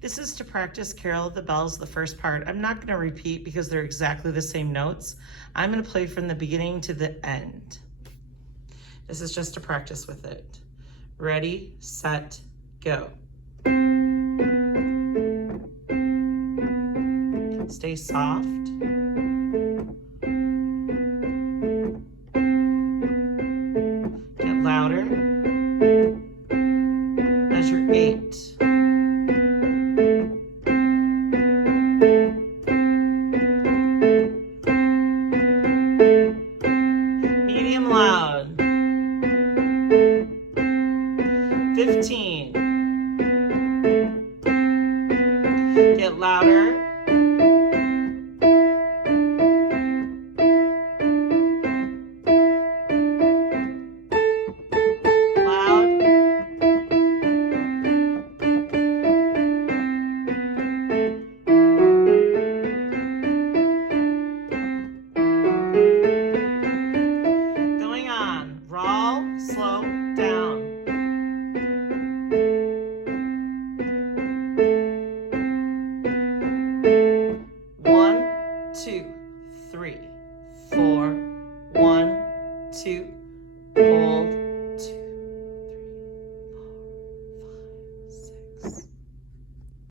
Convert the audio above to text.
This is to practice Carol of the Bells, the first part. I'm not going to repeat because they're exactly the same notes. I'm going to play from the beginning to the end. This is just to practice with it. Ready, set, go. Stay soft. Get louder. Measure 8. Medium loud. 15. Get louder. Loud. Going on. Roll, slow, down. One, two, three, 4. 1, 2,